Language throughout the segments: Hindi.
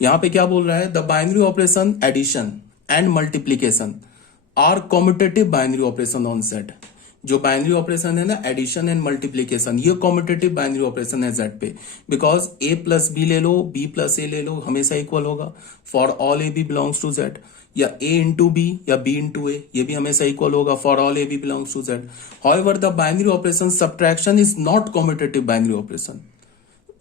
यहां पे क्या बोल रहा है, the binary operation addition and multiplication are commutative binary operation on set. जो बाइनरी ऑपरेशन है ना, एडिशन एंड मल्टीप्लीकेशन, ये कॉम्यूटेटिव बाइनरी ऑपरेशन है जेड पे, बिकॉज ए प्लस बी ले लो, बी प्लस ए ले लो, हमेशा इक्वल होगा for all A B belongs to Z, या ए इंटू बी या बी इंटू ए, ये भी हमेशा इक्वल होगा for all A B belongs to Z. However the binary operation subtraction is not commutative binary operation.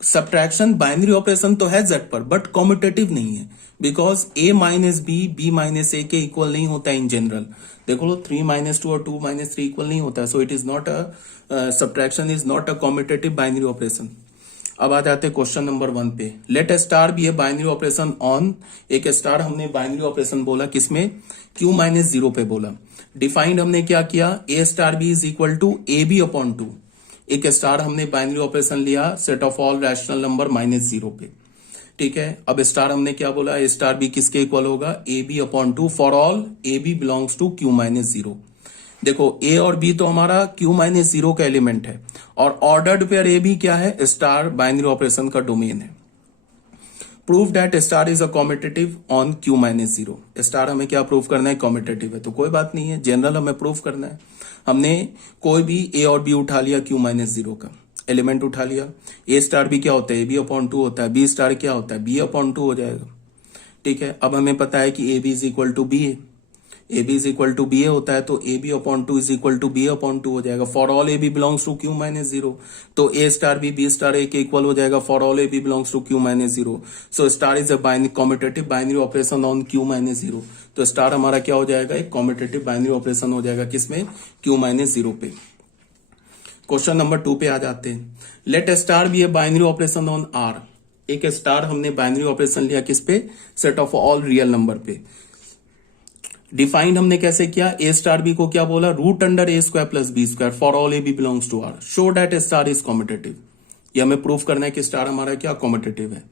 Subtraction binary operation तो है जेड पर, बट कॉम्यूटेटिव नहीं है, because A minus B, B minus A के इक्वल नहीं होता इन जनरल। देखो लो, 3 माइनस 2 और 2 माइनस 3 इक्वल नहीं होता, so it is not a subtraction is not a commutative binary operation. अब आ जाते हैं क्वेश्चन नंबर 1 पे। Let A star B a binary operation on, एक स्टार हमने बाइनरी ऑपरेशन बोला किसमें, क्यू माइनस 0 पे बोला। डिफाइंड हमने क्या किया, A star B is equal to A B upon 2। एक स्टार हमने बाइनरी ऑपरेशन लिया set of all rational number -0 पे, ठीक है। अब स्टार हमने क्या बोला, ए स्टार बी किसके इक्वल होगा, A B upon 2 for all A B belongs to Q minus 0। देखो ए और बी तो हमारा क्यू माइनस 0 का एलिमेंट है, और ऑर्डर्ड पेयर ए बी क्या है, स्टार बाइनरी ऑपरेशन का डोमेन है। Prove that star is a commutative on Q minus 0। Star हमें क्या प्रूव करना है, कॉम्यूटेटिव है, तो कोई बात नहीं है, जनरल हमें प्रूव करना है। हमने कोई भी ए और बी उठा लिया, क्यू माइनस 0 का एलिमेंट उठा लिया। ए स्टार बी क्या होता है, ए बी अपॉन 2 होता है, बी स्टार क्या होता है, बी अपॉन 2 हो जाएगा, ठीक है। अब हमें पता है कि A B is equal to B A, A B is equal to B A होता है, तो A B upon 2 is equal to B upon 2 हो जाएगा for all A B belongs to Q minus 0। तो A star B star A के इक्वल हो जाएगा for all A B belongs to Q minus 0। So star is a commutative binary operation on Q minus 0। तो स्टार हमारा क्या हो जाएगा, एक कॉम्यूटेटिव बाइनरी ऑपरेशन हो जाएगा किसमें, क्यू माइनस 0 पे। क्वेश्चन नंबर 2 पे आ जाते हैं। Let star B a binary operation on R. एक स्टार हमने बाइनरी ऑपरेशन लिया किस पे, set of all real number पे। डिफाइंड हमने कैसे किया, ए स्टार बी को क्या बोला, root under A square plus B square for all A B belongs to R. Show that star is commutative. ये हमें प्रूफ करना है कि स्टार हमारा क्या कॉम्यूटेटिव है।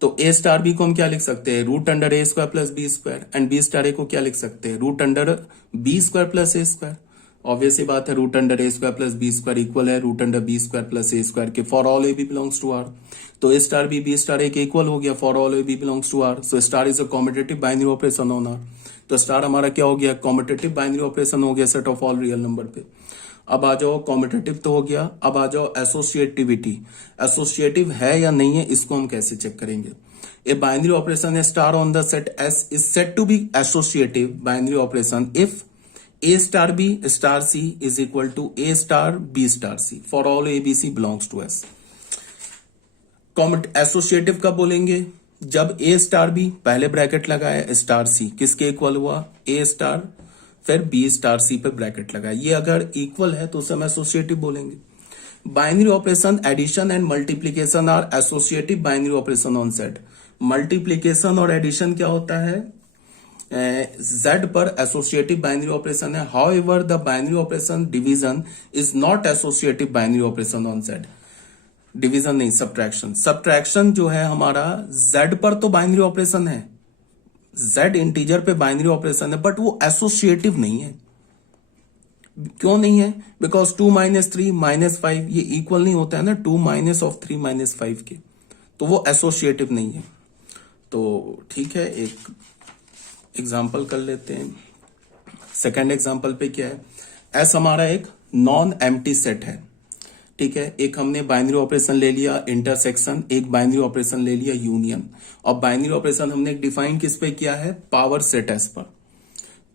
तो ए स्टार बी को हम क्या लिख सकते हैं, root under A square plus B square, and B star A को क्या लिख सकते हैं, root under B square plus A square. Obvious सी बात है, root under A square plus B square equal है root under B square plus A square के for all A B belongs to R. तो A star B star A के इक्वल हो गया for all A B belongs to R. So star is a commutative binary operation on R. तो स्टार हमारा क्या हो गया, कॉम्यूटेटिव बाइनरी ऑपरेशन हो गया set of all real number पे। अब आ जाओ, कॉम्यूटेटिव तो हो गया, अब आ जाओ एसोसिएटिविटी। एसोसिएटिव है या नहीं है, इसको हम कैसे चेक करेंगे। ए बाइनरी ऑपरेशन है star on the set S is said to be associative binary operation if A star B star C is equal to A star B star C for all A B C belongs to S. Associative कब बोलेंगे, जब ए स्टार बी, पहले ब्रैकेट लगाया, स्टार सी किसके इक्वल हुआ, ए स्टार फिर बी स्टार सी पे ब्रैकेट लगाया, ये अगर इक्वल है तो उसे हम एसोसिएटिव बोलेंगे। Binary operation addition and multiplication are associative binary operation on set. Multiplication और एडिशन क्या होता है, Z पर एसोसिएटिव बाइनरी ऑपरेशन है। However the binary operation division is not associative binary operation on Z। Division नहीं, सब्ट्रैक्शन। सब्ट्रैक्शन जो है हमारा Z पर तो बाइनरी ऑपरेशन है, Z इंटीजर पे बाइनरी ऑपरेशन है, बट वो एसोसिएटिव नहीं है। क्यों नहीं है, बिकॉज 2 माइनस 3 माइनस 5 ये इक्वल नहीं होता है ना 2 माइनस ऑफ 3 माइनस 5 के, तो वो एसोसिएटिव नहीं है। तो ठीक है, एक एग्जाम्पल कर लेते हैं। सेकेंड एग्जाम्पल पे क्या है, एस हमारा एक नॉन एम्प्टी सेट है, ठीक है। एक हमने बाइनरी ऑपरेशन ले लिया इंटरसेक्शन, एक बाइनरी ऑपरेशन ले लिया यूनियन, और बाइनरी ऑपरेशन हमने डिफाइन किस पे किया है, पावर सेट एस पर।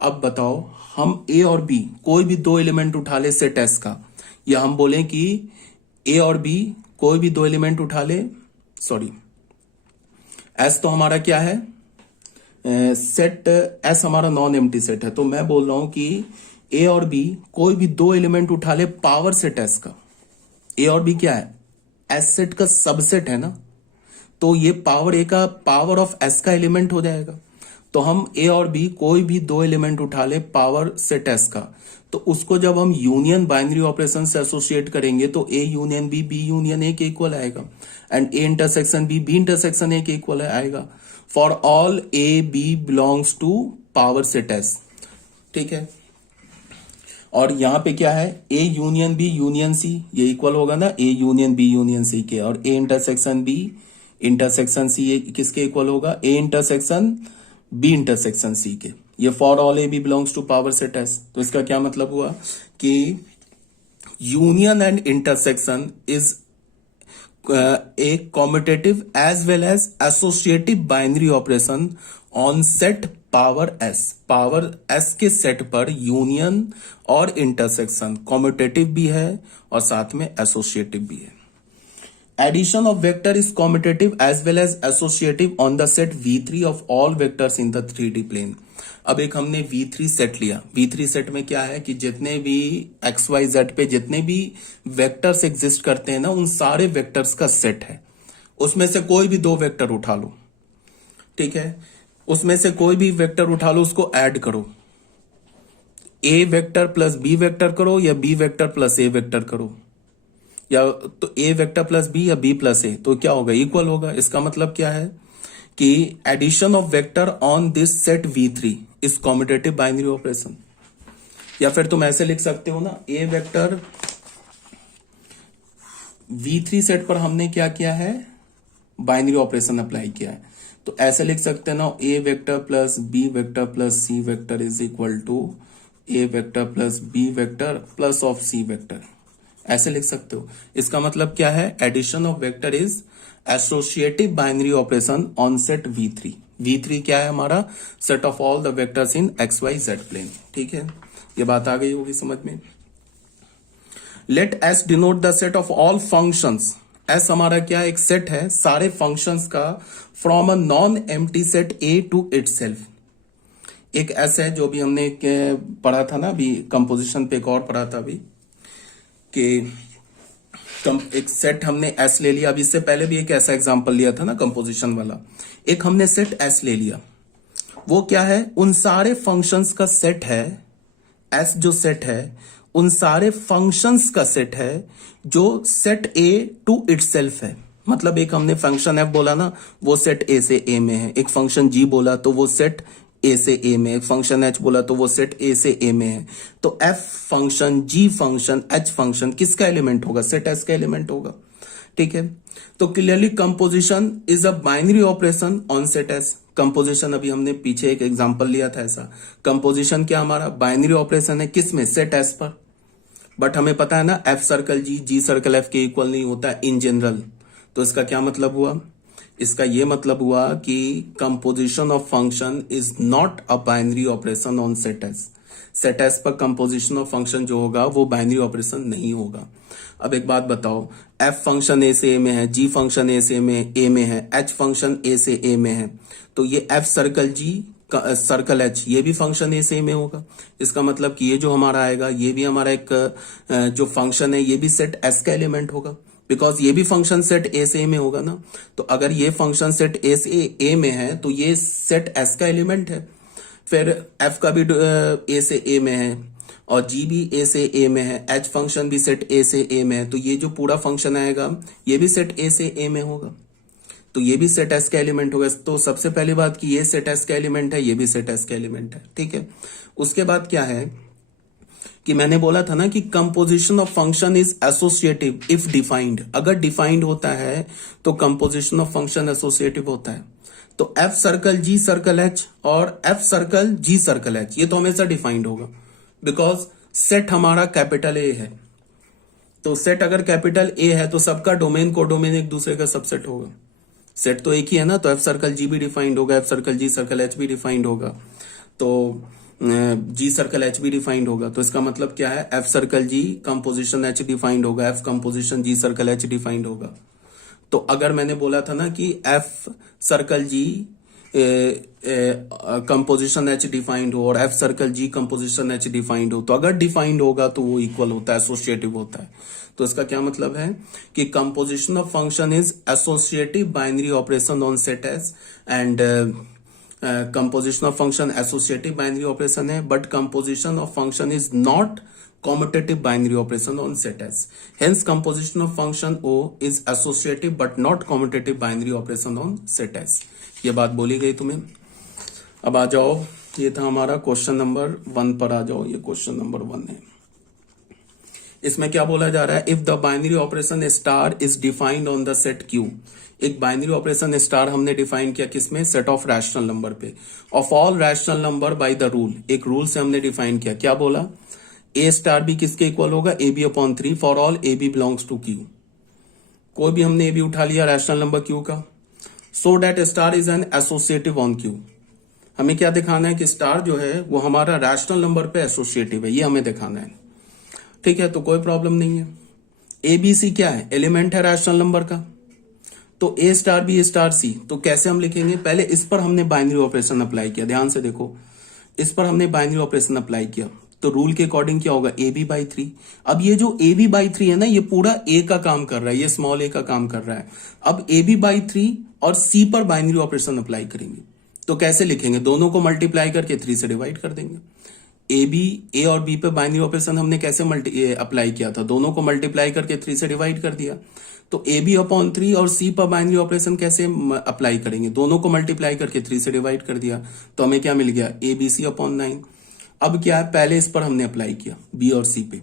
अब बताओ, हम ए और बी कोई भी दो एलिमेंट उठा ले सेट एस का, या हम बोले कि ए और बी कोई भी दो एलिमेंट उठा ले, सॉरी एस तो हमारा क्या है, सेट एस हमारा नॉन एम्प्टी सेट है, तो मैं बोल रहा हूं कि ए और बी कोई भी दो एलिमेंट उठा ले पावर सेट एस का। ए और बी क्या है, एस सेट का सबसेट है ना, तो ये पावर ए का पावर ऑफ एस का एलिमेंट हो जाएगा। तो हम ए और बी कोई भी दो एलिमेंट उठा ले पावर सेट एस का, तो उसको जब हम यूनियन बाइनरी ऑपरेशन से एसोसिएट करेंगे तो A union B union A के इक्वल आएगा, and A intersection B intersection A के इक्वल आएगा for all A B belongs to power set S, ठीक है। और यहां पे क्या है, A union B union C, ये इक्वल होगा ना A union B union C के, और A intersection B intersection C किसके इक्वल होगा, A intersection B intersection C के। ये for all A B belongs to power set S. तो इसका क्या मतलब हुआ कि union and intersection is a commutative as well as associative binary operation on set power s। Power s के सेट पर यूनियन और इंटरसेक्शन कॉम्यूटेटिव भी है और साथ में एसोसिएटिव भी है। Addition of vector is commutative as well as associative on the set v3 of all vectors in the 3D plane. अब एक हमने v3 सेट लिया। v3 सेट में क्या है कि जितने भी एक्स वाई जेड पे जितने भी वेक्टर्स एग्जिस्ट करते हैं ना, उन सारे वेक्टर्स का सेट है। उसमें से कोई भी दो वेक्टर उठा लो, ठीक है, उसमें से कोई भी वेक्टर उठा लो, उसको ऐड करो। ए वेक्टर प्लस बी वेक्टर करो या बी वेक्टर प्लस ए वेक्टर करो, या तो ए वेक्टर प्लस बी या बी प्लस ए, तो क्या होगा, इक्वल होगा। इसका मतलब क्या है कि addition of vector on this set v3 is commutative binary operation. या फिर तुम ऐसे लिख सकते हो ना, ए वेक्टर v3 सेट पर हमने क्या किया है, बाइनरी ऑपरेशन अप्लाई किया है। तो ऐसे लिख सकते हैं ना, A vector plus B vector plus C vector is equal to A vector plus B vector plus of C vector, ऐसे लिख सकते हो। इसका मतलब क्या है, addition of vector is associative binary operation on set v3। v3 क्या है हमारा, set of all the vectors in X Y Z plane, ठीक है। ये बात आ गई होगी समझ में। Let S denote the set of all functions. S हमारा क्या एक सेट है सारे फंक्शंस का from a non empty set A to itself. एक एस है जो भी हमने पढ़ा था ना अभी कंपोजिशन पे, एक और पढ़ा था अभी कि एक सेट हमने एस ले लिया। अब इससे पहले भी एक ऐसा एग्जांपल लिया था ना कंपोजिशन वाला। एक हमने सेट एस ले लिया, वो क्या है, उन सारे फंक्शंस का सेट है। एस जो सेट है उन सारे फंक्शंस का सेट है जो सेट ए टू इटसेल्फ है। मतलब एक हमने फंक्शन एफ बोला ना, वो सेट ए से ए में है। एक फंक्शन जी बोला तो वो सेट ए से ए में। एक फंक्शन एच बोला तो वो सेट ए से ए में है। तो एफ फंक्शन, जी फंक्शन, एच फंक्शन किसका एलिमेंट होगा, सेट एस का एलिमेंट होगा, ठीक है। तो clearly composition is a binary operation on set S. Composition अभी हमने पीछे एक एग्जांपल लिया था ऐसा। कंपोजिशन क्या हमारा बाइनरी ऑपरेशन है, किसमें, सेट एस पर। बट हमें पता है ना एफ सर्कल जी, जी सर्कल एफ के इक्वल नहीं होता है इन जनरल। तो इसका क्या मतलब हुआ, इसका ये मतलब हुआ कि composition of function is not a binary operation on set S. Set S पर कंपोजिशन ऑफ फंक्शन जो होगा वो बाइनरी ऑपरेशन नहीं होगा। अब एक बात बताओ, एफ फंक्शन ए से ए में है, जी फंक्शन ए से ए में है, एच फंक्शन ए से ए में है, तो ये एफ सर्कल जी सर्कल एच ये भी फंक्शन ए से ए में होगा। इसका मतलब कि ये जो हमारा आएगा ये भी हमारा एक जो फंक्शन है ये भी सेट एस का एलिमेंट होगा, बिकॉज ये भी फंक्शन सेट ए से ए में होगा ना। तो अगर ये फंक्शन सेट ए से ए में है तो ये सेट एस का एलिमेंट है। फिर एफ का भी ए से ए में है और जी भी ए से ए में है, एच फंक्शन भी सेट ए से ए में है, तो ये जो पूरा फंक्शन आएगा ये भी सेट ए से ए में होगा, तो ये भी सेट एस का एलिमेंट होगा। तो सबसे पहली बात कि ये सेट एस का एलिमेंट है, ये भी सेट एस का एलिमेंट है, ठीक है। उसके बाद क्या है कि मैंने बोला था ना कि composition of function is associative if defined. अगर डिफाइंड होता है तो कंपोजिशन ऑफ फंक्शन एसोसिएटिव होता है। तो एफ सर्कल जी सर्कल एच और एफ सर्कल जी सर्कल एच ये तो हमेशा डिफाइंड होगा, बिकॉज सेट हमारा कैपिटल ए है। तो सेट अगर कैपिटल ए है तो सबका डोमेन को डोमेन एक दूसरे का सबसेट होगा। सेट तो एक ही है ना, तो एफ सर्कल जी भी डिफाइंड होगा, एफ सर्कल जी सर्कल एच भी डिफाइंड होगा, तो जी सर्कल एच भी डिफाइंड होगा। तो इसका मतलब क्या है, एफ सर्कल जी कंपोजिशन एच डिफाइंड होगा, एफ कंपोजिशन जी सर्कल एच डिफाइंड होगा। तो अगर मैंने बोला था ना कि एफ सर्कल जी कंपोजिशन एच डिफाइंड हो और एफ सर्कल जी कंपोजिशन एच डिफाइंड हो, तो अगर डिफाइंड होगा तो वो इक्वल होता है, एसोसिएटिव होता है। तो इसका क्या मतलब है कि composition of function is associative binary operation on set S and composition of function associative binary operation है, but composition of function is not commutative binary operation on set S. Hence composition of function O is associative but not commutative binary operation on set S. ये बात बोली गई तुम्हें। अब आ जाओ, ये था हमारा क्वेश्चन नंबर 1 पर आ जाओ। ये क्वेश्चन नंबर 1 है। इसमें क्या बोला जा रहा है, if the binary operation star is defined on the set Q. एक बाइनरी ऑपरेशन स्टार हमने डिफाइन किया किसमें, सेट ऑफ रैशनल नंबर पे, of all rational number by the rule, एक रूल से हमने डिफाइन किया, क्या बोला, ए स्टार बी किसके इक्वल होगा, A B upon 3 for all A B belongs to Q. कोई भी हमने ए बी उठा लिया रैशनल नंबर क्यू का, so that star is an associative on Q. हमें क्या दिखाना है कि स्टार जो है वो हमारा रैशनल नंबर पे एसोसिएटिव है, ये हमें दिखाना है। ठीक है, तो कोई प्रॉब्लम नहीं है। ए बी सी क्या है, एलिमेंट है रैशनल नंबर का, तो ए स्टार बी स्टार सी, तो कैसे हम लिखेंगे, पहले इस पर हमने बाइनरी ऑपरेशन अप्लाई किया, ध्यान से देखो, इस पर हमने बाइनरी ऑपरेशन अप्लाई किया, तो रूल के अकॉर्डिंग क्या होगा, ए बी बाई 3। अब ये जो ए बी बाई 3 है ना, ये पूरा ए का काम कर रहा है, ये स्मॉल ए का काम कर रहा है। अब ए बी बाई 3 और सी पर बाइनरी ऑपरेशन अप्लाई करेंगे, तो कैसे लिखेंगे, दोनों को मल्टीप्लाई करके 3 से डिवाइड कर देंगे। ए और बी पे बाइनरी ऑपरेशन हमने कैसे अप्लाई किया था, दोनों को मल्टीप्लाई करके 3 से डिवाइड कर दिया। तो ए बी अपॉन 3 और सी पर बाइनरी ऑपरेशन कैसे अप्लाई करेंगे, दोनों को मल्टीप्लाई करके 3 से डिवाइड कर दिया, तो हमें क्या मिल गया, ए बी सी अपॉन 9। अब क्या है, पहले इस पर हमने अप्लाई किया बी और सी पे,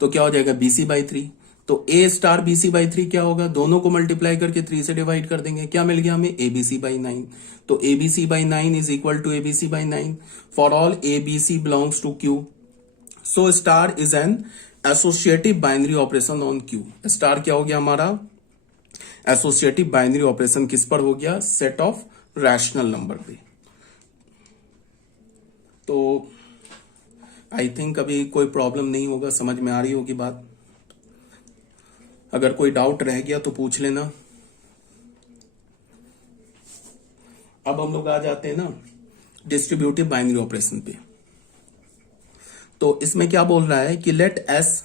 तो क्या हो जाएगा, बी सी बाई 3। तो A star B C by 3 क्या होगा, दोनों को मल्टीप्लाई करके 3 से डिवाइड कर देंगे, क्या मिल गया हमें, ए बी सी बाई 9। तो A B C by 9 is equal to A B C by 9 for all A B C belongs to Q. So star is an associative binary operation on Q. स्टार क्या हो गया हमारा, एसोसिएटिव बाइनरी ऑपरेशन किस पर हो गया, सेट ऑफ रैशनल नंबर पे। तो आई थिंक अभी कोई प्रॉब्लम नहीं होगा, समझ में आ रही होगी बात। अगर कोई डाउट रह गया तो पूछ लेना। अब हम लोग आ जाते हैं ना डिस्ट्रीब्यूटिव बाइनरी ऑपरेशन पे। तो इसमें क्या बोल रहा है कि let S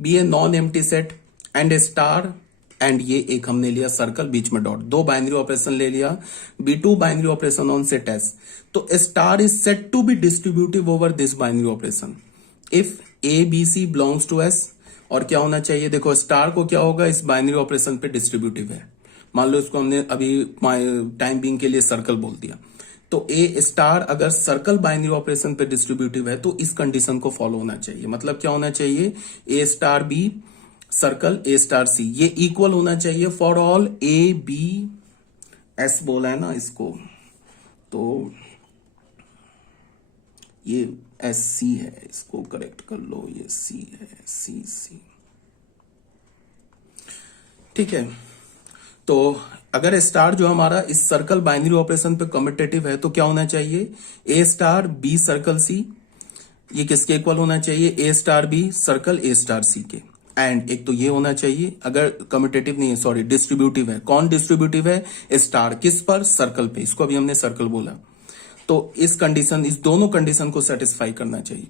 be a non empty set and a star, and ये एक हमने लिया सर्कल बीच में डॉट, दो बाइनरी ऑपरेशन ले लिया, B2 binary operation on set S. तो star is said to be distributive over this binary operation if A B C belongs to S. और क्या होना चाहिए, देखो स्टार को क्या होगा, इस बाइनरी ऑपरेशन पे डिस्ट्रीब्यूटिव है, मान लो इसको हमने अभी टाइम बीइंग के लिए सर्कल बोल दिया। तो ए स्टार अगर सर्कल बाइनरी ऑपरेशन पे डिस्ट्रीब्यूटिव है तो इस कंडीशन को फॉलो होना चाहिए। मतलब क्या होना चाहिए, A star B circle A star C, ये इक्वल होना चाहिए for all A B S बोला है ना इसको, तो ये एस सी है, इसको करेक्ट कर लो, ये सी है, सी सी, ठीक है। तो अगर स्टार जो हमारा इस सर्कल बाइनरी ऑपरेशन पे कम्यूटेटिव है तो क्या होना चाहिए, A star B circle C, ये किसके इक्वल होना चाहिए, A star B circle A star C के। एंड एक तो ये होना चाहिए, अगर कम्यूटेटिव नहीं है, सॉरी डिस्ट्रीब्यूटिव है, कौन डिस्ट्रीब्यूटिव है, स्टार किस पर, सर्कल पे, इसको अभी हमने सर्कल बोला। तो इस कंडीशन, इस दोनों कंडीशन को सेटिस्फाई करना चाहिए।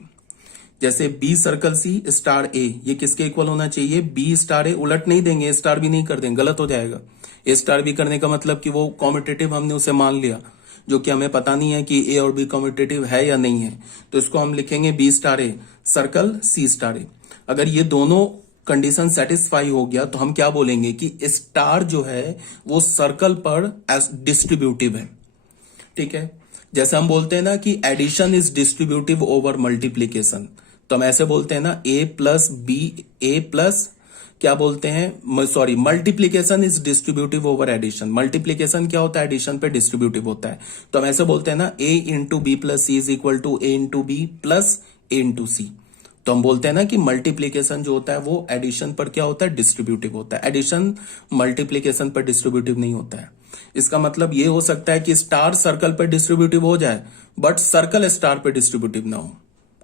जैसे बी सर्कल सी स्टार ए, ये किसके इक्वल होना चाहिए, बी स्टार ए, उलट नहीं देंगे, स्टार भी नहीं कर देंगे, गलत हो जाएगा। ए स्टार बी करने का मतलब कि वो कॉम्यूटेटिव हमने उसे मान लिया, जो कि हमें पता नहीं है कि ए और बी कॉम्यूटेटिव है या नहीं है, तो इसको हम लिखेंगे B star A circle C star A. अगर ये दोनों कंडीशन सेटिस्फाई हो गया तो हम क्या बोलेंगे कि स्टार जो है वो सर्कल पर डिस्ट्रीब्यूटिव है, ठीक है। जैसे हम बोलते हैं ना कि addition is distributive over multiplication, तो हम ऐसे बोलते हैं ना A plus B, A plus क्या बोलते हैं, sorry multiplication is distributive over addition. Multiplication क्या होता है, एडिशन पे डिस्ट्रीब्यूटिव होता है, तो हम ऐसे बोलते हैं ना A into B plus C is equal to A into B plus A into C. तो हम बोलते हैं ना कि मल्टीप्लीकेशन जो होता है वो एडिशन पर क्या होता है, डिस्ट्रीब्यूटिव होता है, एडिशन मल्टीप्लीकेशन पर डिस्ट्रीब्यूटिव नहीं होता है। इसका मतलब ये हो सकता है कि स्टार सर्कल पर डिस्ट्रीब्यूटिव हो जाए बट सर्कल स्टार पे डिस्ट्रीब्यूटिव ना हो,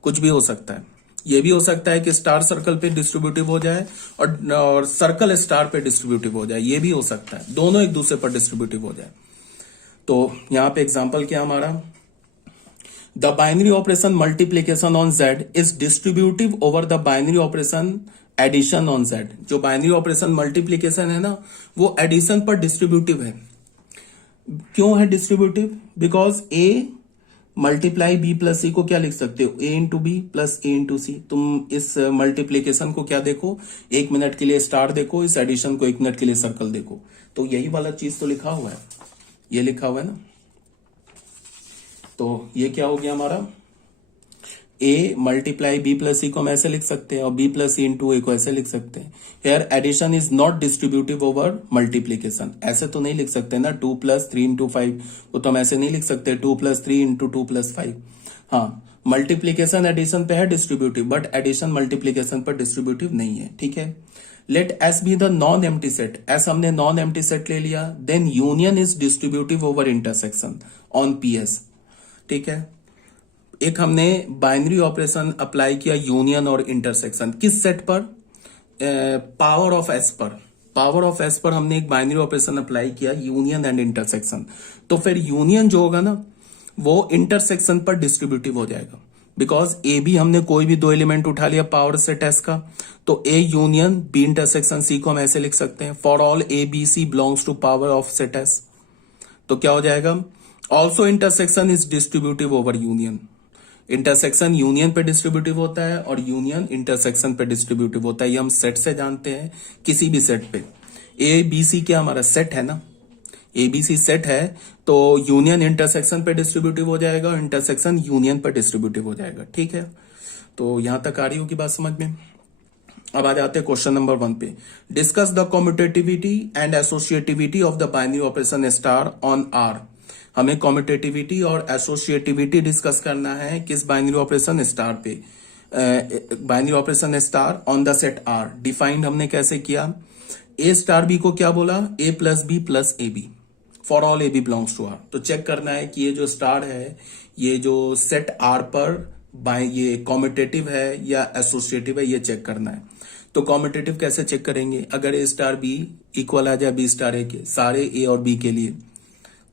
कुछ भी हो सकता है। ये भी हो सकता है कि स्टार सर्कल पे डिस्ट्रीब्यूटिव हो जाए और सर्कल स्टार पे डिस्ट्रीब्यूटिव हो जाए, ये भी हो सकता है, दोनों एक दूसरे पर डिस्ट्रीब्यूटिव हो जाए। तो यहां पे एग्जांपल क्या हमारा, the binary operation multiplication on Z is distributive over the binary operation addition on Z. जो बाइनरी ऑपरेशन मल्टीप्लीकेशन है ना वो एडिशन पर डिस्ट्रीब्यूटिव है। क्यों है distributive, because A multiply B plus C को क्या लिख सकते हो, A into B plus A into C. तुम इस मल्टीप्लीकेशन को क्या देखो, 1 मिनट के लिए स्टार देखो, इस एडिशन को 1 मिनट के लिए सर्कल देखो, तो यही वाला चीज तो लिखा हुआ है, ये लिखा हुआ है ना। तो ये क्या हो गया हमारा, A multiply B plus C को हम ऐसे लिख सकते हैं और B plus C into A को ऐसे लिख सकते हैं। Here addition is not distributive over multiplication, ऐसे तो नहीं लिख सकते ना, 2+3 इंटू 5 वो तो हम ऐसे नहीं लिख सकते 2+3 इंटू 2+5। हाँ, मल्टीप्लीकेशन एडिशन पे है डिस्ट्रीब्यूटिव, बट एडिशन मल्टीप्लीकेशन पर डिस्ट्रीब्यूटिव नहीं है। ठीक है, let S be the non empty set, S हमने नॉन एम्प्टी सेट ले लिया, then union is distributive over intersection on P S. ठीक है, एक हमने बाइनरी ऑपरेशन अप्लाई किया यूनियन और इंटरसेक्शन किस सेट पर, पावर ऑफ एस पर, पावर ऑफ एस पर हमने एक बाइनरी ऑपरेशन अप्लाई किया यूनियन एंड इंटरसेक्शन। तो फिर यूनियन जो होगा ना वो इंटरसेक्शन पर डिस्ट्रीब्यूटिव हो जाएगा, बिकॉज ए बी हमने कोई भी दो एलिमेंट उठा लिया पावर सेट एस का, तो A union B intersection C को हम ऐसे लिख सकते हैं, for all A B C belongs to power of set S. तो क्या हो जाएगा, also intersection is distributive over union, intersection union पे डिस्ट्रीब्यूटिव होता है और यूनियन इंटरसेक्शन पे डिस्ट्रीब्यूटिव होता है, ये हम सेट से जानते हैं। किसी भी सेट पे ए बी सी क्या हमारा सेट है ना, ए बी सी सेट है, तो यूनियन इंटरसेक्शन पे डिस्ट्रीब्यूटिव हो जाएगा और इंटरसेक्शन यूनियन पर डिस्ट्रीब्यूटिव हो जाएगा। ठीक है, तो यहां तक आ रही होगी बात समझ में। अब आ जाते हैं क्वेश्चन नंबर 1 पे, discuss the commutativity and associativity of the binary operation star on R. हमें कम्यूटेटिविटी और एसोसिएटिविटी डिस्कस करना है किस बाइनरी ऑपरेशन स्टार पे, binary operation star on the set R. Defined हमने कैसे किया, ए स्टार बी को क्या बोला, A plus B plus A B for all A B belongs to R. तो चेक करना है कि ये जो स्टार है ये जो सेट आर पर ये कॉम्यूटेटिव है या एसोसिएटिव है, ये चेक करना है। तो कॉम्यूटेटिव कैसे चेक करेंगे, अगर ए स्टार बी इक्वल आ जाए बी स्टार ए के, सारे ए और बी के लिए,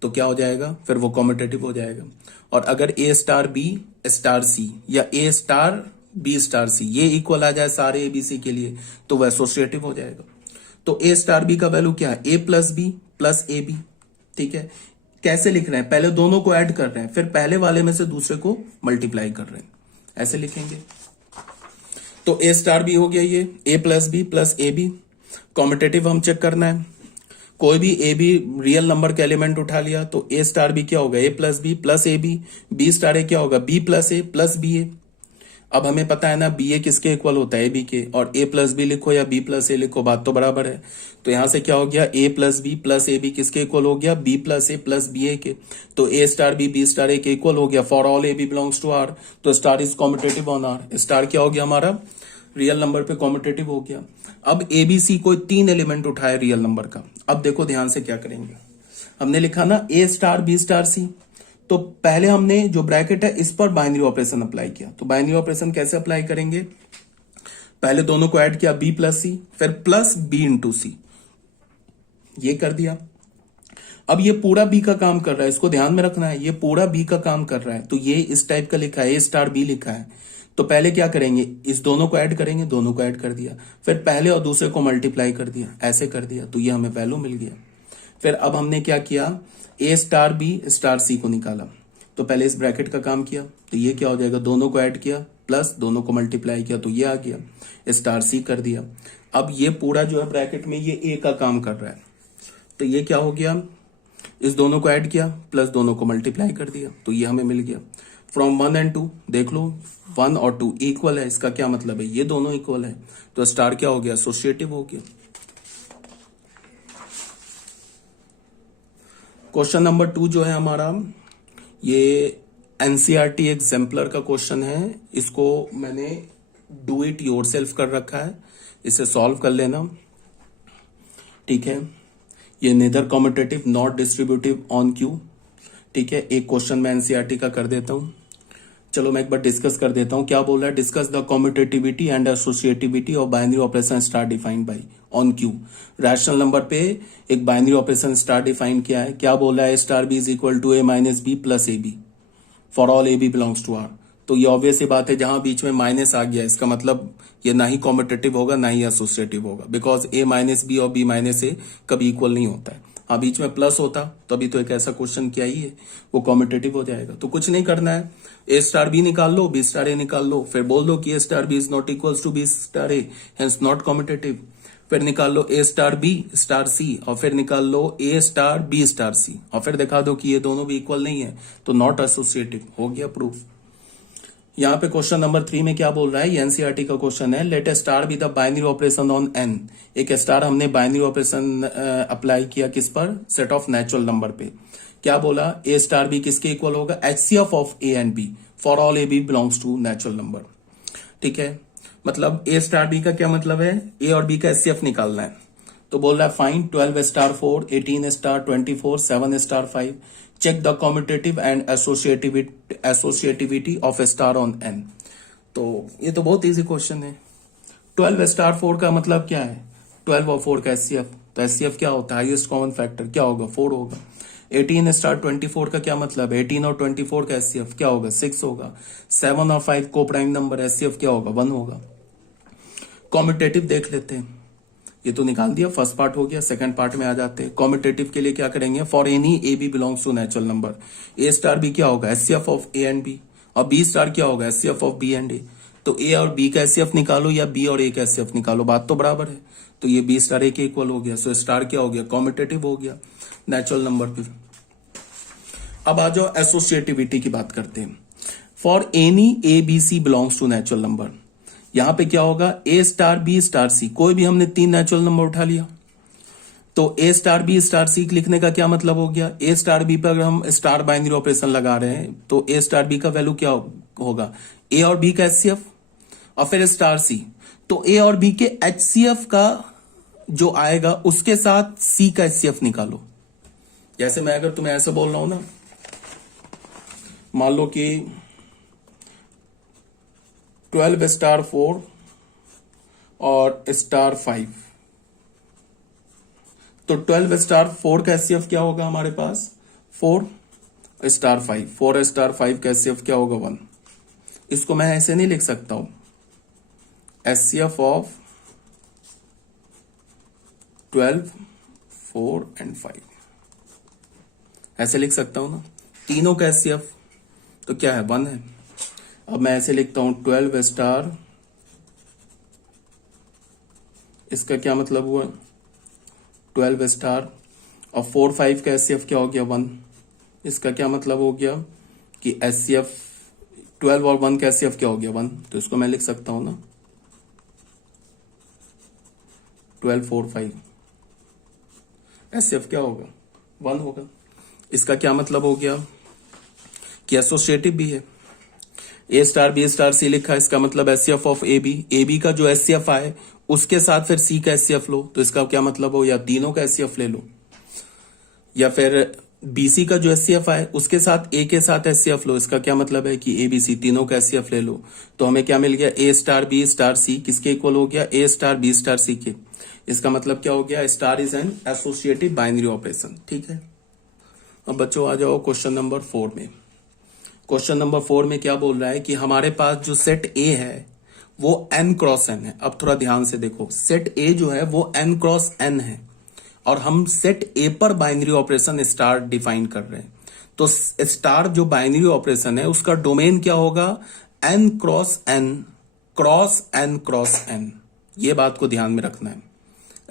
तो क्या हो जाएगा, फिर वो कॉम्यूटेटिव हो जाएगा। और अगर ए स्टार बी स्टार सी या ए स्टार बी स्टार सी ये इक्वल आ जाए सारे ए बी सी के लिए, तो वो एसोसिएटिव हो जाएगा। तो ए स्टार बी का वैल्यू क्या है, A plus B plus A B. ठीक है, कैसे लिख रहे हैं, पहले दोनों को ऐड कर रहे हैं, फिर पहले वाले में से दूसरे को मल्टीप्लाई कर रहे हैं, ऐसे लिखेंगे। तो ए स्टार बी हो गया ये A plus B plus A B. Commutative हम चेक करना है, कोई भी ए बी रियल नंबर का एलिमेंट उठा लिया तो ए स्टार बी क्या होगा, A plus B plus A B, B star A क्या होगा, B plus A plus B A. अब हमें पता है ना बी ए किसके इक्वल होता है, ए बी के, और ए प्लस बी लिखो या बी प्लस ए लिखो बात तो बराबर है। तो यहां से क्या हो गया, A plus B plus A B किसके इक्वल हो गया, B plus A plus B A के। तो A star B star A के इक्वल हो गया for all A B belongs to R. तो star is commutative on R, star क्या हो गया हमारा, रियल नंबर पे कॉम्यूटेटिव हो गया। अब एबीसी कोई 3 एलिमेंट उठाए रियल नंबर का, अब देखो ध्यान से क्या करेंगे, हमने लिखा ना ए स्टार बी स्टार सी, तो पहले हमने जो ब्रैकेट है इस पर बाइनरी ऑपरेशन अप्लाई किया। तो बाइनरी ऑपरेशन कैसे अप्लाई करेंगे, पहले दोनों को ऐड किया बी प्लस सी, फिर प्लस बी इंटू सी, ये कर दिया। अब ये पूरा बी का काम कर रहा है, इसको ध्यान में रखना है, ये पूरा बी का काम कर रहा है, तो ये इस टाइप का लिखा है, ए स्टार बी लिखा है। तो पहले क्या करेंगे, इस दोनों को ऐड करेंगे, दोनों को ऐड कर दिया, फिर पहले और दूसरे को मल्टीप्लाई कर दिया, ऐसे कर दिया, तो ये हमें वैल्यू मिल गया। फिर अब हमने क्या किया, ए स्टार बी स्टार सी को निकाला, तो पहले इस ब्रैकेट का काम किया, तो ये क्या हो जाएगा, दोनों को ऐड किया प्लस दोनों को मल्टीप्लाई किया, तो ये आ गया, स्टार सी कर दिया। अब ये पूरा जो है ब्रैकेट में ये ए का काम कर रहा है, तो ये क्या हो गया, इस दोनों को ऐड किया प्लस दोनों को मल्टीप्लाई कर दिया, तो ये हमें मिल गया। फ्रॉम 1 and 2 देख लो, 1 और 2 इक्वल है, इसका क्या मतलब है, ये दोनों इक्वल है, तो स्टार क्या हो गया, एसोसिएटिव हो गया। क्वेश्चन नंबर 2 जो है हमारा, ये एनसीईआरटी एग्जाम्पलर का क्वेश्चन है, इसको मैंने डू इट योरसेल्फ कर रखा है, इसे सॉल्व कर लेना। ठीक है, ये neither commutative not distributive on Q. ठीक है, एक क्वेश्चन मैं एनसीईआरटी का कर देता हूं, चलो मैं एक बार डिस्कस कर देता हूं। क्या बोल रहा है, discuss the commutativity and associativity of binary operation star defined by on Q. Rational number पे एक बाइनरी ऑपरेशन स्टार डिफाइन किया है, क्या बोल रहा है, star B is equal to A minus B plus A B for all A B belongs to R. तो ये ऑब्वियस ही बात है, जहां बीच में माइनस आ गया इसका मतलब ये ना ही कॉम्यूटेटिव होगा ना ही एसोसिएटिव होगा, बिकॉज ए माइनस बी और बी माइनस ए कभी इक्वल नहीं होता है। हाँ, बीच में प्लस होता तो अभी तो एक ऐसा क्वेश्चन किया ही है, वो कॉम्यूटेटिव हो जाएगा। तो कुछ नहीं करना है, ए स्टार बी निकाल लो, बी स्टार ए निकाल लो, फिर बोल दो कि A star B is not equal to B star A, hence not commutative. फिर निकाल लो A star B star C, और फिर निकाल लो A star B star C, और फिर दिखा दो कि ये दोनों भी इक्वल नहीं है, तो नॉट एसोसिएटिव, हो गया प्रूफ। यहाँ पे क्वेश्चन नंबर 3 में क्या बोल रहा है, ये एनसीईआरटी का क्वेश्चन है। Let A star B the binary operation on N. एक स्टार हमने बाइनरी ऑपरेशन अप्लाई किया किस पर, सेट ऑफ नेचुरल नंबर पे। क्या बोला, ए स्टार बी किसके इक्वल होगा, HCF of A and B for all A B belongs to natural number. ठीक है, मतलब ए स्टार बी का क्या मतलब है, ए और बी का एचसीएफ निकालना है। तो बोल रहा है find 12 star 4, 18 star 24, 7 star 5, check the commutative and associativity of star on N. तो ये तो बहुत इजी क्वेश्चन है। 12 स्टार 4 का मतलब क्या है, 12 और 4 का एचसीएफ। तो एचसीएफ क्या होता है, हाईएस्ट कॉमन फैक्टर क्या होगा, 4 होगा। 18 स्टार 24 का क्या मतलब है, 18 और 24 का एचसीएफ क्या होगा, 6 होगा। 7 और 5 को प्राइम नंबर, एचसीएफ क्या होगा, 1 होगा। कॉम्यूटेटिव देख लेते हैं, ये तो निकाल दिया, फर्स्ट पार्ट हो गया। सेकंड पार्ट में आ जाते हैं। कॉम्यूटेटिव के लिए क्या करेंगे, for any A B belongs to natural number, A star B क्या होगा, HCF of A and B, और बी स्टार क्या होगा, HCF of B and A. तो ए और बी का एचसीएफ निकालो या बी और ए का एचसीएफ निकालो, बात तो बराबर है। तो ये बी स्टार ए के इक्वल हो गया, सो स्टार क्या हो गया, कॉम्यूटेटिव हो गया नेचुरल नंबर पे। अब आ जाओ एसोसिएटिविटी की बात करते हैं। For any A B C belongs to natural number, यहां पे क्या होगा, A star B star C, कोई भी हमने 3 नेचुरल नंबर उठा लिया। तो A star B star C लिखने का क्या मतलब हो गया, ए स्टार बी पर अगर हम स्टार बाइनरी ऑपरेशन लगा रहे हैं तो ए स्टार बी का वैल्यू क्या होगा, ए और बी का एचसीएफ, और फिर स्टार सी। तो ए और बी के एचसीएफ का जो आएगा उसके साथ सी का एचसीएफ निकालो। जैसे मैं अगर तुम्हें ऐसे बोल रहा हूं ना, मान लो कि 12 स्टार 4 और स्टार 5, तो 12 स्टार 4 का एचसीएफ क्या होगा हमारे पास, 4 स्टार 5, 4 स्टार 5 का एचसीएफ क्या होगा, 1। इसको मैं ऐसे नहीं लिख सकता हूं, एचसीएफ ऑफ 12, 4 एंड 5 ऐसे लिख सकता हूं ना। तीनों का एचसीएफ तो क्या है, 1 है। अब मैं ऐसे लिखता हूं 12 स्टार, इसका क्या मतलब हुआ, 12 स्टार, और 4 5 का एचसीएफ क्या हो गया, 1। इसका क्या मतलब हो गया कि एचसीएफ 12 और 1 का एचसीएफ क्या हो गया, 1। तो इसको मैं लिख सकता हूं ना 12 4 5, एचसीएफ क्या होगा, 1 होगा। इसका क्या मतलब हो गया कि एसोसिएटिव भी है। ए स्टार बी स्टार सी लिखा है, इसका मतलब एचसीएफ ऑफ ए बी का जो एचसीएफ आए उसके साथ फिर सी का एचसीएफ लो। तो इसका क्या मतलब हो, या तीनों का एचसीएफ ले लो, या फिर बीसी का जो एचसीएफ आए उसके साथ ए के साथ एचसीएफ लो। इसका क्या मतलब है कि ए बी सी तीनों का एचसीएफ ले लो। तो हमें क्या मिल गया, ए स्टार बी स्टार सी किसके इक्वल हो गया, ए स्टार बी स्टार सी के। इसका मतलब क्या हो गया, star is an associative binary operation. ठीक है, अब बच्चों आ जाओ क्वेश्चन नंबर 4 में। क्वेश्चन नंबर 4 में क्या बोल रहा है कि हमारे पास जो सेट ए है वो n क्रॉस n है। अब थोड़ा ध्यान से देखो, सेट ए जो है वो n क्रॉस n है, और हम सेट ए पर बाइनरी ऑपरेशन स्टार डिफाइन कर रहे हैं। तो स्टार जो बाइनरी ऑपरेशन है उसका डोमेन क्या होगा, n cross n cross n cross n। ये बात को ध्यान में रखना है।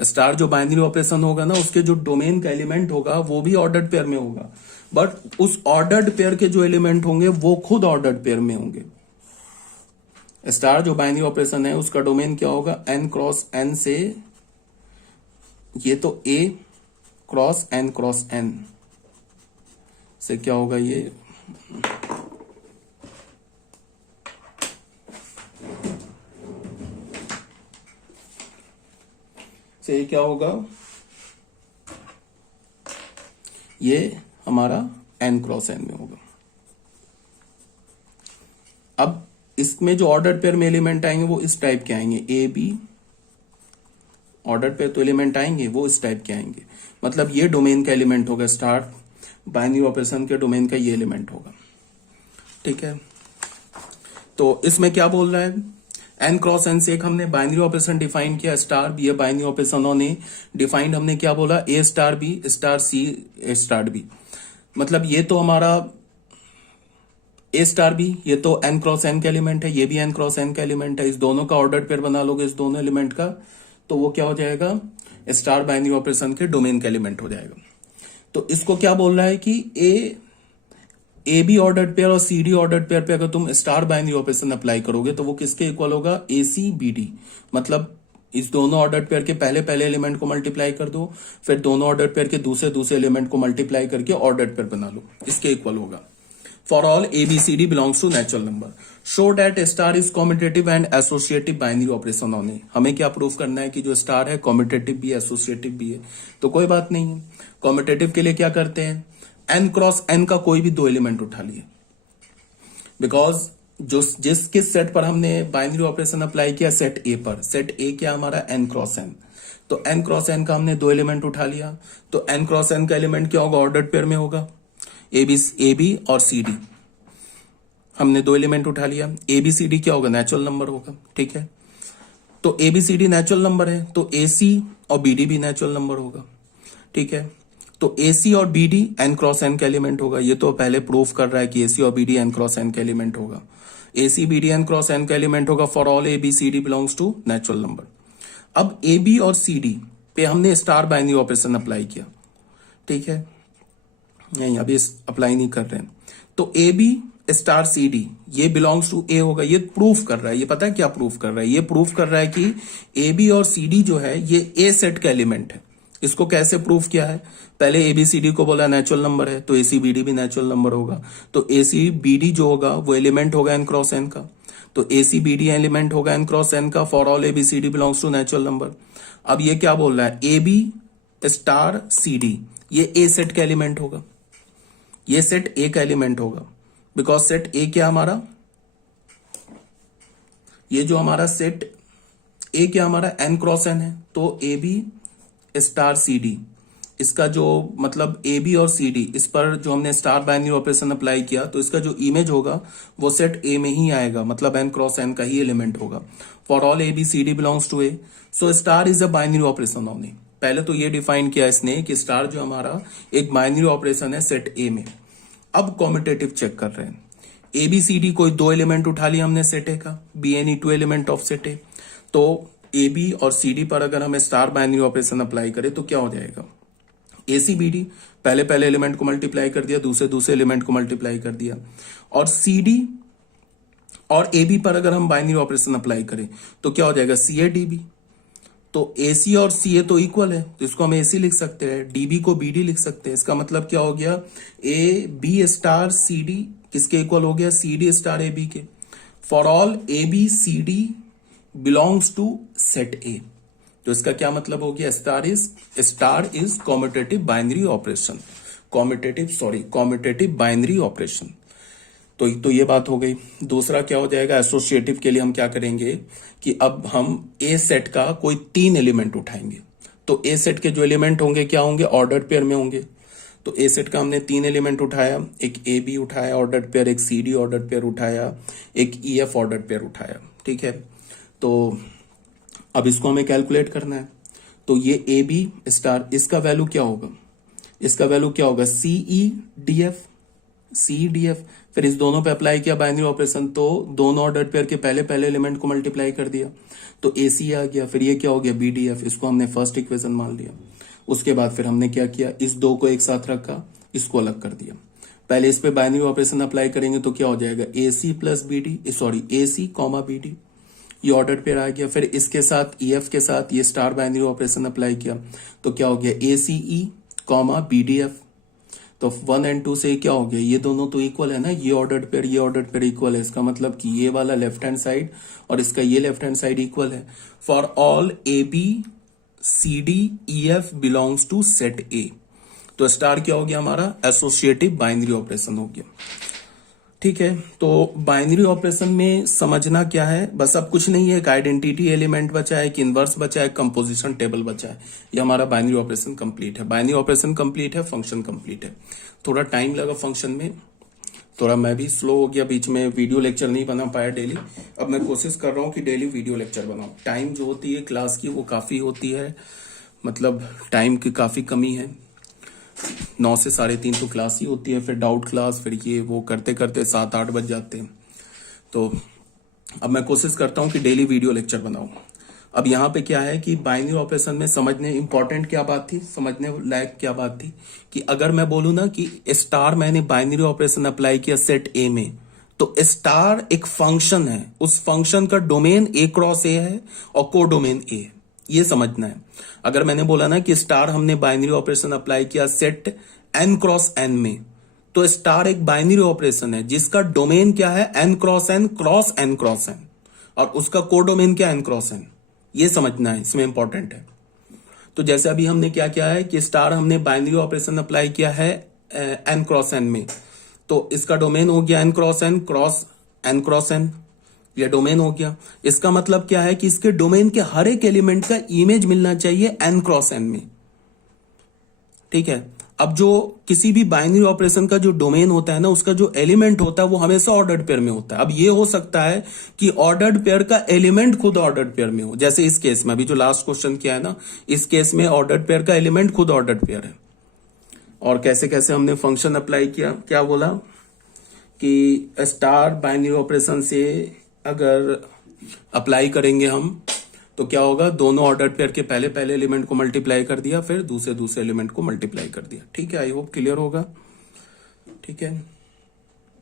स्टार जो बाइनरी ऑपरेशन होगा ना, उसके जो डोमेन का एलिमेंट होगा वो भी ऑर्डर्ड पेयर में होगा, बट उस ऑर्डर्ड पेयर के जो एलिमेंट होंगे वो खुद ऑर्डर्ड पेयर में होंगे। स्टार जो बाइनरी ऑपरेशन है उसका डोमेन क्या होगा, n क्रॉस n से, ये तो a क्रॉस n से क्या होगा, ये से क्या होगा, ये हमारा n क्रॉस n में होगा। अब इसमें जो ऑर्डर पेयर में एलिमेंट आएंगे वो इस टाइप के आएंगे, ए बी ऑर्डर पेयर तो एलिमेंट आएंगे वो इस टाइप के आएंगे। मतलब ये डोमेन का एलिमेंट होगा, स्टार बाइनरी ऑपरेशन के डोमेन का ये एलिमेंट होगा। ठीक है, तो इसमें क्या बोल रहा है, n क्रॉस n से एक हमने बाइनरी ऑपरेशन डिफाइन किया, स्टार बी बाइनरी ऑपरेशनों ने डिफाइंड हमने क्या बोला, A star B star C star B. मतलब ये तो हमारा ए स्टार बी, ये तो n क्रॉस n का एलिमेंट है, ये भी n क्रॉस n का एलिमेंट है। इस दोनों का ऑर्डर पेयर बना लोगे इस दोनों एलिमेंट का, तो वो क्या हो जाएगा, स्टार बाइनरी ऑपरेशन के डोमेन का एलिमेंट हो जाएगा। तो इसको क्या बोल रहा है कि ए बी ऑर्डर्ड पेयर और सी डी ऑर्डर्ड पेयर पे अगर तुम स्टार बाइनरी ऑपरेशन अप्लाई करोगे तो वो किसके इक्वल होगा, ए सी बी डी। मतलब इस दोनों ऑर्डर्ड पेयर के पहले पहले एलिमेंट को मल्टीप्लाई कर दो, फिर दोनों ऑर्डर्ड पेयर के दूसरे दूसरे एलिमेंट को मल्टीप्लाई करके ऑर्डर्ड पेयर बना लो, इसके इक्वल होगा। For all A B C D belongs to natural number, show that star is commutative and associative binary operation on A. हमें क्या प्रूफ करना है कि जो स्टार है कॉम्यूटेटिव भी है एसोसिएटिव भी है, तो कोई बात नहीं है। कॉम्यूटेटिव के लिए क्या करते हैं, एन क्रॉस एन का कोई भी दो एलिमेंट उठा लिए, बिकॉज जो किस सेट पर हमने बाइनरी ऑपरेशन अप्लाई किया, सेट ए पर। सेट ए क्या हमारा, एन क्रॉस एन। तो एन क्रॉस एन का हमने दो एलिमेंट उठा लिया, तो एन क्रॉस एन का एलिमेंट क्या होगा, ऑर्डर्ड पेयर में होगा। ए बी और सी डी हमने दो एलिमेंट उठा लिया। ए बी सी डी क्या होगा, नेचुरल नंबर होगा, ठीक है। तो A B C D natural number है, तो ए सी और बी डी भी नेचुरल नंबर होगा, ठीक है। तो ए सी और B D N cross N का एलिमेंट होगा। ये तो पहले प्रूफ कर रहा है कि ए सी और B D N cross N का एलिमेंट होगा। A C B D N cross N का एलिमेंट होगा for all A B C D belongs to natural number. अब ए बी और सी डी पे हमने स्टार बाइनरी ऑपरेशन अप्लाई किया, ठीक है। नहीं, अभी अप्लाई नहीं कर रहे हैं। तो A B star C D ये बिलोंग्स टू ए होगा। ये प्रूफ कर रहा है, ये पता है क्या प्रूफ कर रहा है, ये प्रूफ कर रहा है कि ए बी और सी डी जो है ये ए सेट का एलिमेंट है। इसको कैसे प्रूफ किया है, पहले ए बी सी डी को बोला नेचुरल नंबर है, तो ए सी बी डी भी नेचुरल नंबर होगा। तो ए सी बी डी जो होगा वो एलिमेंट होगा एन क्रॉस एन का, तो A C B D element होगा एन क्रॉस एन का for all A B C D belongs to natural number. अब ये क्या बोल रहा है, A B star C D ये ए सेट का एलिमेंट होगा, ये सेट ए का एलिमेंट होगा, बिकॉज सेट ए क्या हमारा, ये जो हमारा सेट ए क्या हमारा एन क्रॉस एन है। तो A B star C D इसका जो मतलब ए बी और सी डी इस पर जो हमने स्टार बाइनरी ऑपरेशन अप्लाई किया, तो इसका जो इमेज होगा वो सेट ए में ही आएगा, मतलब एन क्रॉस एन का ही एलिमेंट होगा। For all A B C D belongs to A, so star is a binary operation on A. पहले तो ये डिफाइन किया इसने कि स्टार जो हमारा एक बाइनरी ऑपरेशन है सेट ए में। अब कॉम्यूटेटिव चेक कर रहे हैं, ए बी सी डी कोई दो एलिमेंट उठा लिया हमने सेट ए का, be any two element of set A. तो ए बी और सी डी पर अगर हमें स्टार बाइनरी ऑपरेशन अप्लाई करें तो क्या हो जाएगा, ए सी बी डी पहले पहले एलिमेंट को मल्टीप्लाई कर दिया, दूसरे दूसरे एलिमेंट को मल्टीप्लाई कर दिया, और सी डी और ए बी पर अगर हम बाइनरी ऑपरेशन अप्लाई करें तो क्या हो जाएगा, सी ए डी बी। तो ए सी और सी ए तो इक्वल है, तो इसको हम ए सी लिख सकते हैं, डी बी को बी डी लिख सकते हैं। इसका मतलब क्या हो गया, A B star C D किसके इक्वल हो गया, C D star A B के। For all A B C D belongs to set A. तो इसका क्या मतलब हो गया, star is commutative binary operation, commutative binary operation. तो ये बात हो गई। दूसरा क्या हो जाएगा, एसोसिएटिव के लिए हम क्या करेंगे कि अब हम ए सेट का कोई तीन एलिमेंट उठाएंगे। तो ए सेट के जो एलिमेंट होंगे क्या होंगे, ऑर्डर्ड पेयर में होंगे। तो ए सेट का हमने तीन एलिमेंट उठाया, एक ए बी उठाया ऑर्डर्ड पेयर, एक सी डी ऑर्डर्ड पेयर उठाया, एक ई एफ ऑर्डर्ड पेयर उठाया, ठीक है। तो अब इसको हमें कैलकुलेट करना है। तो ये ए बी स्टार इसका वैल्यू क्या होगा, इसका वैल्यू क्या होगा, C E D F, C D F. फिर इस दोनों पे अप्लाई किया बाइनरी ऑपरेशन, तो दोनों ऑर्डर्ड पेयर के पहले पहले एलिमेंट को मल्टीप्लाई कर दिया, तो ए सी आ गया। फिर ये क्या हो गया, बी डी एफ, इसको हमने फर्स्ट इक्वेशन मान लिया। उसके बाद फिर हमने क्या किया, इस दो को एक साथ रखा, इसको अलग कर दिया। पहले इस पे बाइनरी ऑपरेशन अप्लाई करेंगे तो क्या हो जाएगा, A C plus B D, sorry A C comma B D, ये ऑर्डर पेयर आ गया। फिर इसके साथ ई एफ के साथ ये स्टार बाइनरी ऑपरेशन अप्लाई किया तो क्या हो गया, ए सी ई कॉमा बी डी एफ। तो 1 और 2 से क्या हो गया, ये दोनों तो इक्वल है ना, ये ऑर्डर्ड पेयर इक्वल है। इसका मतलब कि ये वाला लेफ्ट हैंड साइड और इसका ये लेफ्ट हैंड साइड इक्वल है। For all A B C D E F belongs to set A. तो स्टार क्या हो गया हमारा, एसोसिएटिव बाइनरी ऑपरेशन हो गया, ठीक है। तो बाइनरी ऑपरेशन में समझना क्या है, बस अब कुछ नहीं है, एक आइडेंटिटी एलिमेंट बचा है, एक इनवर्स बचा है, कंपोजिशन टेबल बचा है। ये हमारा बाइनरी ऑपरेशन कंप्लीट है। बाइनरी ऑपरेशन कंप्लीट है, फंक्शन कंप्लीट है। थोड़ा टाइम लगा फंक्शन में, थोड़ा मैं भी स्लो हो गया, बीच में वीडियो लेक्चर नहीं बना पाया डेली। अब मैं कोशिश कर रहा हूँ कि डेली वीडियो लेक्चर बनाऊं। टाइम जो होती है क्लास की वो काफी होती है, मतलब टाइम की काफी कमी है। 9 से 3:30 तो क्लास ही होती है, फिर डाउट क्लास, फिर ये वो करते करते 7-8 बज जाते हैं। तो अब मैं कोशिश करता हूँ कि डेली वीडियो लेक्चर बनाऊं। अब यहाँ पे क्या है कि बाइनरी ऑपरेशन में समझने इंपॉर्टेंट क्या बात थी, समझने लायक क्या बात थी कि अगर मैं बोलूं ना कि स्टार मैंने बाइनरी ऑपरेशन अप्लाई किया सेट ए में, तो स्टार एक फंक्शन है, उस फंक्शन का डोमेन ए क्रॉस ए है और कोडोमेन ए है, ये समझना है। अगर मैंने बोला ना कि स्टार हमने बाइनरी ऑपरेशन अप्लाई किया सेट एन क्रॉस एन में, तो स्टार एक बाइनरी ऑपरेशन है जिसका डोमेन क्या है, N cross N cross N, और उसका कोडोमेन क्या, एन क्रॉस एन। ये समझना है, इसमें इंपॉर्टेंट है। तो जैसे अभी हमने क्या किया है कि स्टार हमने बाइनरी ऑपरेशन अप्लाई किया है एन क्रॉस एन में, तो इसका डोमेन हो गया एन क्रॉस एन, ये डोमेन हो गया। इसका मतलब क्या है कि इसके डोमेन के हर एक एलिमेंट का इमेज मिलना चाहिए एन क्रॉस एन में, ठीक है। अब जो किसी भी बाइनरी ऑपरेशन का जो डोमेन होता है ना, उसका जो एलिमेंट होता है वो हमेशा ऑर्डर्ड पेयर में होता है। अब ये हो सकता है कि ऑर्डर्ड पेयर का एलिमेंट खुद ऑर्डर्ड पेयर में हो, जैसे इस केस में अभी जो लास्ट क्वेश्चन किया है ना, इस केस में ऑर्डर्ड पेयर का एलिमेंट खुद ऑर्डर्ड पेयर है। और कैसे कैसे हमने फंक्शन अप्लाई किया, क्या बोला कि स्टार बाइनरी ऑपरेशन से अगर अप्लाई करेंगे हम तो क्या होगा, दोनों ऑर्डर पेयर के पहले पहले एलिमेंट को मल्टीप्लाई कर दिया, फिर दूसरे दूसरे एलिमेंट को मल्टीप्लाई कर दिया। ठीक है, आई होप क्लियर होगा। ठीक है।